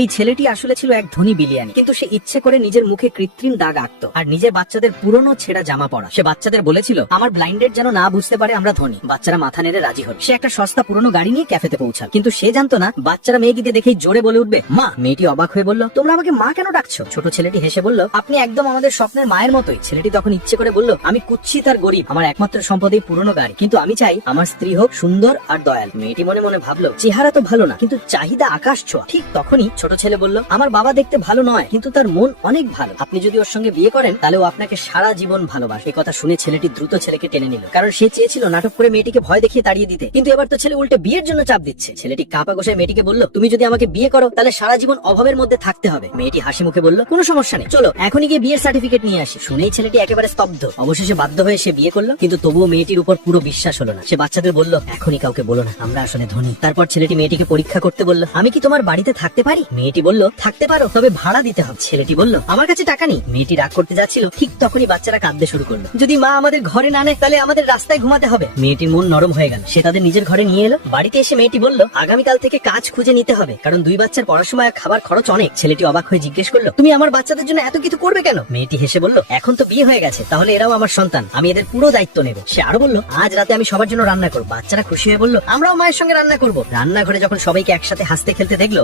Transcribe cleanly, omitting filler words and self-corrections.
এই ছেলেটি আসলে ছিল এক ধনী বিলিয়ানি, কিন্তু সে ইচ্ছে করে নিজের মুখে কৃত্রিম দাগ আঁকতো আর নিজের বাচ্চাদের পুরনো ছেঁড়া জামা পরা। সে বাচ্চাদের বলেছিল, আমার ব্লাইন্ডেড যেন না বুঝতে পারে আমরা ধনী। বাচ্চারা মাথা নেড়ে রাজি হল। সে একটা সস্তা পুরনো গাড়ি নিয়ে ক্যাফেতে পৌঁছাল, কিন্তু সে জানতো না বাচ্চারা মেয়েটিকে দেখেই জোরে বলে উঠবে মা। মেয়েটি অবাক হয়ে বলল, তোমরা আমাকে মা কেন ডাকছো? ছোট ছেলেটি হেসে বলল, আপনি একদম আমাদের স্বপ্নের মায়ের মতোই। ছেলেটি তখন ইচ্ছে করে বলল, আমি কুচ্ছিত আর গরিব, আমার একমাত্র সম্পদ এই পুরনো গাড়ি, কিন্তু আমি চাই আমার স্ত্রী হোক সুন্দর আর দয়াল। মেয়েটি মনে মনে ভাবলো, চেহারা তো ভালো না, কিন্তু চাহিদা আকাশ ছোঁয়া। ঠিক তখনই ছোট ছেলে বলল, আমার বাবা দেখতে ভালো নয়, কিন্তু তার মন অনেক ভালো। আপনি যদি ওর সঙ্গে বিয়ে করেন তাহলে ও আপনাকে সারা জীবন ভালোবাসে। এই কথা শুনে ছেলেটি দ্রুত ছেলেকে টেনে নিল, কারণ সে চেয়েছিল নাটক করে মেয়েটিকে ভয় দেখিয়ে তাড়িয়ে দিতে, কিন্তু এবার তো ছেলে উল্টে বিয়ের জন্য চাপ দিচ্ছে। ছেলেটি কাপা গোসায় মেয়েটিকে বলল, তুমি যদি আমাকে বিয়ে করো তাহলে সারা জীবন অভাবের মধ্যে থাকতে হবে। মেয়েটি হাসি মুখে বলল, কোনো সমস্যা নেই, চলো এখনই গিয়ে বিয়ের সার্টিফিকেট নিয়ে আসি। শুনেই ছেলেটি একেবারে স্তব্ধ। অবশেষে বাধ্য হয়ে সে বিয়ে করলো, কিন্তু তবুও মেয়েটির উপর পুরো বিশ্বাস হলো না। সে বাচ্চাদের বলল, এখনই কাউকে বলো না, আমরা আসলে ধনী। তারপর ছেলেটি মেয়েটিকে পরীক্ষা করতে বলল, আমি কি তোমার বাড়িতে থাকতে পারি? মেয়েটি বলল, থাকতে পারো, তবে ভাড়া দিতে হবে। ছেলেটি বলল, আমার কাছে টাকা নেই। মেয়েটি রাগ করতে যাচ্ছিল, ঠিক তখনই বাচ্চারা কাঁদতে শুরু করলো। যদি মা আমাদের ঘরে না নেয় তাহলে আমাদের রাস্তায় ঘুমাতে হবে। মেয়েটির মন নরম হয়ে গেল। সে তাদের নিজের ঘরে নিয়ে এলো। বাড়িতে এসে মেয়েটি বলল, আগামীকাল থেকে কাজ খুঁজে নিতে হবে, কারণ দুই বাচ্চার পড়াশোনা আর খাবার খরচ অনেক। ছেলেটি অবাক হয়ে জিজ্ঞেস করলো, তুমি আমার বাচ্চাদের জন্য এত কিছু করবে কেন? মেয়েটি হেসে বলল, এখন তো বিয়ে হয়ে গেছে, তাহলে এরাও আমার সন্তান, আমি এদের পুরো দায়িত্ব নেব। সে আরো বলল, আজ রাতে আমি সবার জন্য রান্না করবো। বাচ্চারা খুশি হয়ে বলল, আমরাও মায়ের সঙ্গে রান্না করবো। রান্নাঘরে যখন সবাইকে একসাথে হাসতে খেলতে দেখলো